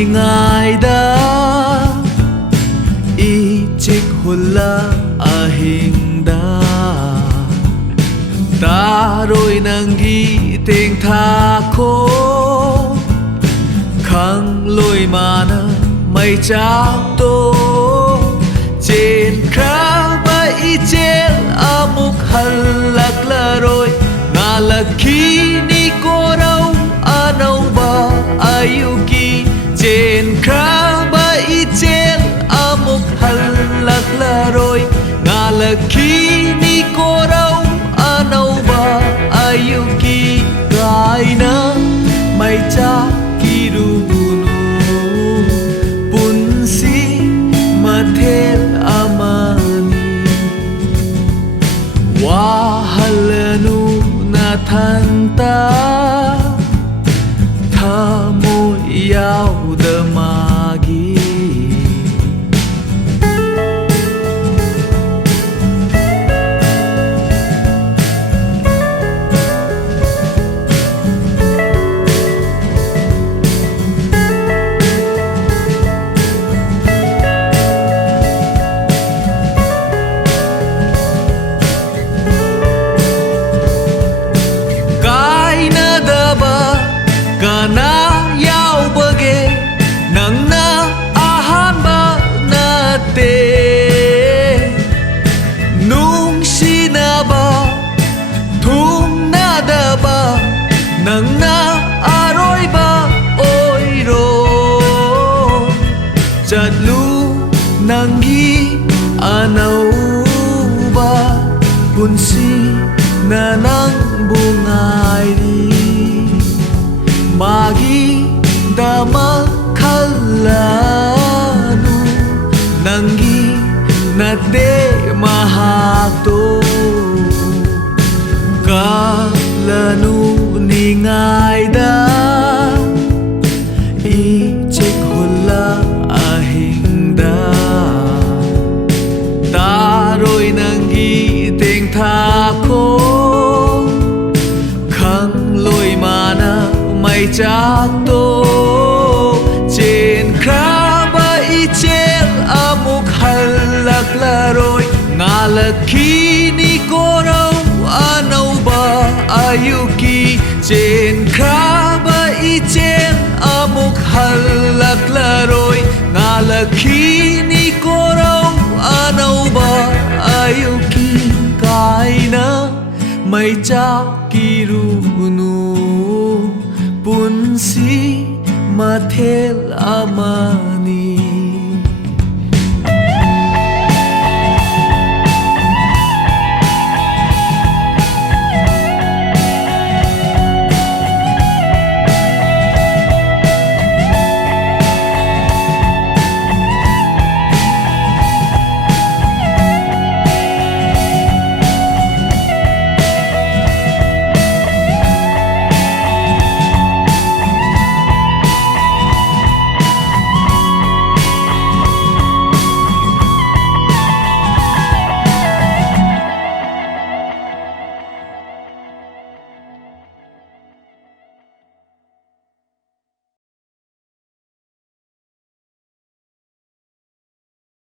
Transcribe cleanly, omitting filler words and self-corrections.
ni ngai da I chik hula ahing da ta rồi nang gi teng tha ko khang lôi mà na mây cha tô trên khá bay trên amuk halak la rồi nga la khi ni cô đâu anau ba ayuki trên khá bay trên amuk halak la rồi nga la khi ni cô đâu anau ba ayuki gai na mây cha kirunu punsi mathel amani wahalanu na thanta thamo yaw da magi kana yaw bage nang na ahan ba na te nung sina ba thum na da ba nang na aroi ba oi ro chat lu nang gi anau ba punsi na nang bungai ri magi dama khalanu nangi nate mahato kalanu ningai da I chik hula ahing da ta rồi nangi teng tha ko khang lôi mà na mây cha tô trên khá bay trên amuk halak la rồi nga la khi ni cô đâu anau ba ayuki trên khá bay trên amuk halak la rồi nga la khi ni cô đâu anau ba ayuki kai na mây cha kirunu punsi mathel amani